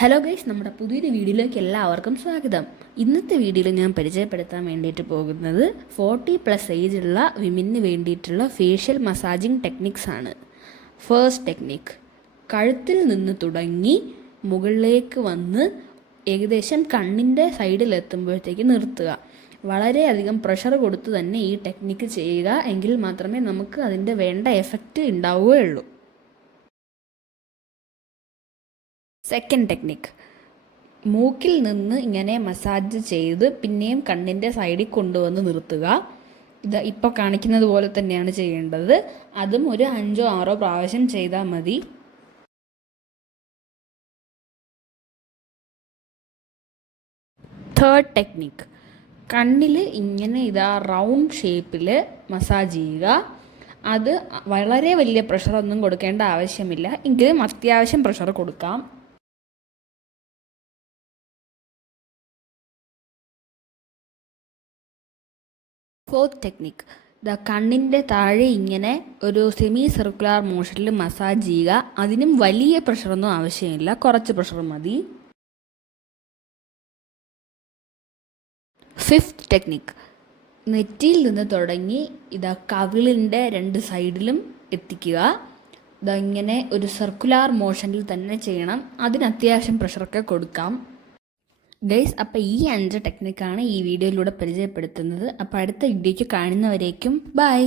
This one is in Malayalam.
ഹലോ ഗൈസ്, നമ്മുടെ പുതിയൊരു വീഡിയോയിലേക്ക് എല്ലാവർക്കും സ്വാഗതം. ഇന്നത്തെ വീഡിയോയിൽ ഞാൻ പരിചയപ്പെടുത്താൻ വേണ്ടിയിട്ട് പോകുന്നത് 40+ ഏജുള്ള വിമന് വേണ്ടിയിട്ടുള്ള ഫേഷ്യൽ മസാജിങ് ടെക്നിക്സ് ആണ്. ഫസ്റ്റ് ടെക്നിക്ക്, കഴുത്തിൽ നിന്ന് തുടങ്ങി മുകളിലേക്ക് വന്ന് ഏകദേശം കണ്ണിൻ്റെ സൈഡിലെത്തുമ്പോഴത്തേക്ക് നിർത്തുക. വളരെയധികം പ്രഷർ കൊടുത്ത് തന്നെ ഈ ടെക്നിക്ക് ചെയ്യുക, എങ്കിൽ മാത്രമേ നമുക്ക് അതിൻ്റെ വേണ്ട എഫക്റ്റ് ഉണ്ടാവുകയുള്ളൂ. സെക്കൻഡ് ടെക്നിക്ക്, മൂക്കിൽ നിന്ന് ഇങ്ങനെ മസാജ് ചെയ്ത് പിന്നെയും കണ്ണിൻ്റെ സൈഡിൽ കൊണ്ടുവന്ന് നിർത്തുക. ഇത് ഇപ്പോൾ കാണിക്കുന്നത് പോലെ തന്നെയാണ് ചെയ്യേണ്ടത്. അതും ഒരു 5-6 പ്രാവശ്യം ചെയ്താൽ മതി. തേർഡ് ടെക്നിക്ക്, കണ്ണിൽ ഇങ്ങനെ റൗണ്ട് ഷേപ്പിൽ മസാജ് ചെയ്യുക. അത് വളരെ വലിയ പ്രഷറൊന്നും കൊടുക്കേണ്ട ആവശ്യമില്ല, എങ്കിലും അത്യാവശ്യം പ്രഷർ കൊടുക്കാം. ഫോർത്ത് ടെക്നിക്ക്, കണ്ണിൻ്റെ താഴെ ഇങ്ങനെ ഒരു സെമി സർക്കുലർ മോഷനിൽ മസാജ് ചെയ്യുക. അതിനും വലിയ പ്രഷറൊന്നും ആവശ്യമില്ല, കുറച്ച് പ്രഷർ മതി. ഫിഫ്ത്ത് ടെക്നിക്ക്, നെറ്റിയിൽ നിന്ന് തുടങ്ങി കവിളിൻ്റെ 2 സൈഡിലും എത്തിക്കുക. ഇങ്ങനെ ഒരു സർക്കുലർ മോഷനിൽ തന്നെ ചെയ്യണം. അതിന് അത്യാവശ്യം പ്രഷറൊക്കെ കൊടുക്കാം. ഗൈസ്, അപ്പോൾ ഈ 5 ടെക്നിക്കാണ് ഈ വീഡിയോയിലൂടെ പരിചയപ്പെടുത്തുന്നത്. അപ്പോൾ അടുത്ത വീഡിയോയ്ക്ക് കാണുന്നവരേക്കും ബൈ.